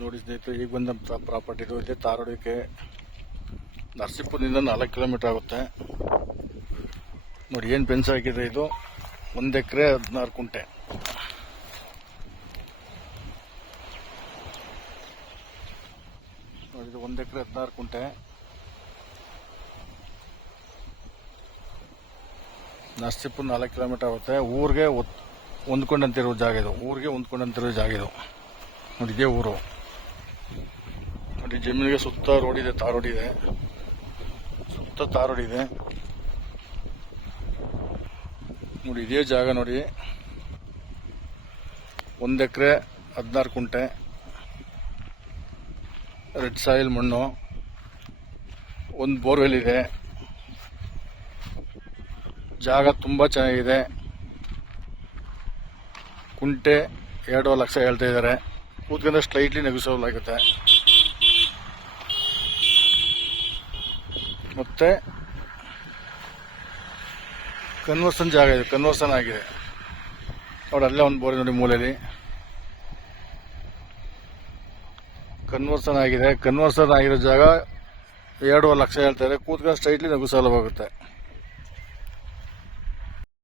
ನೋಡಿ ಸ್ನೇಹಿತರೆ, ಈಗ ಬಂದ ಪ್ರಾಪರ್ಟಿ ಇದು ಇದೆ. ತಾರೋಡಿಕೆ ನರಸೀಪುರದಿಂದ 4 ಕಿಲೋಮೀಟರ್ ಆಗುತ್ತೆ. ನೋಡಿ ಏನು ಫೆನ್ಸ್ ಆಗಿದೆ. ಇದು 1 ಎಕರೆ 16 ಕುಂಟೆ. ನೋಡಿ, ಇದು 1 ಎಕರೆ 16 ಕುಂಟೆ. ನರಸೀಪುರ 4 ಕಿಲೋಮೀಟರ್ ಆಗುತ್ತೆ. ಊರಿಗೆ ಹೊಂದ್ಕೊಂಡಂತಿರೋ ಜಾಗ ಇದು. ಊರಿಗೆ ಹೊಂದ್ಕೊಂಡಂತಿರೋ ಜಾಗ ಇದು. ನೋಡಿ, ಇದೇ ಊರು. ನೋಡಿ, ಜಮೀನಿಗೆ ಸುತ್ತ ರೋಡ್ ಇದೆ, ತಾರ್ ರೋಡ್ ಇದೆ. ಸುತ್ತ ತಾರ್ ರೋಡ್ ಇದೆ. ನೋಡಿ, ಇದೇ ಜಾಗ. ನೋಡಿ, 1 ಎಕರೆ 16 ಕುಂಟೆ, ರೆಡ್ ಸಾಯಿಲ್ ಮಣ್ಣು, 1 ಬೋರ್ವೆಲ್ ಇದೆ. ಜಾಗ ತುಂಬಾ ಚೆನ್ನಾಗಿದೆ. ಕುಂಟೆ 2 ಲಕ್ಷ ಹೇಳ್ತಾ ಇದ್ದಾರೆ. ಕೂತ್ಕೊಂಡ್ರೆ ಸ್ಲೈಟ್ಲಿ ನೆಗೋಸಿಯಬಲ್ ಆಗುತ್ತೆ. ಮತ್ತೆ ಕನ್ವರ್ಸನ್ ಜಾಗ ಇದೆ, ಕನ್ವರ್ಸನ್ ಆಗಿದೆ. ನೋಡಿ, ಅಲ್ಲೇ ಒಂದು ಬೋರ್ ನೋಡಿ, ಮೂಲೆಯಲ್ಲಿ ಕನ್ವರ್ಸನ್ ಆಗಿದೆ. ಕನ್ವರ್ಸನ್ ಆಗಿರೋ ಜಾಗ 2 ಲಕ್ಷ ಹೇಳ್ತಾರೆ. ಕೂತ್ಕೊಂಡು ಸ್ಟ್ರೈಟ್ಲಿ ನೆಗೋಸಿಯಬಲ್ ಆಗುತ್ತೆ.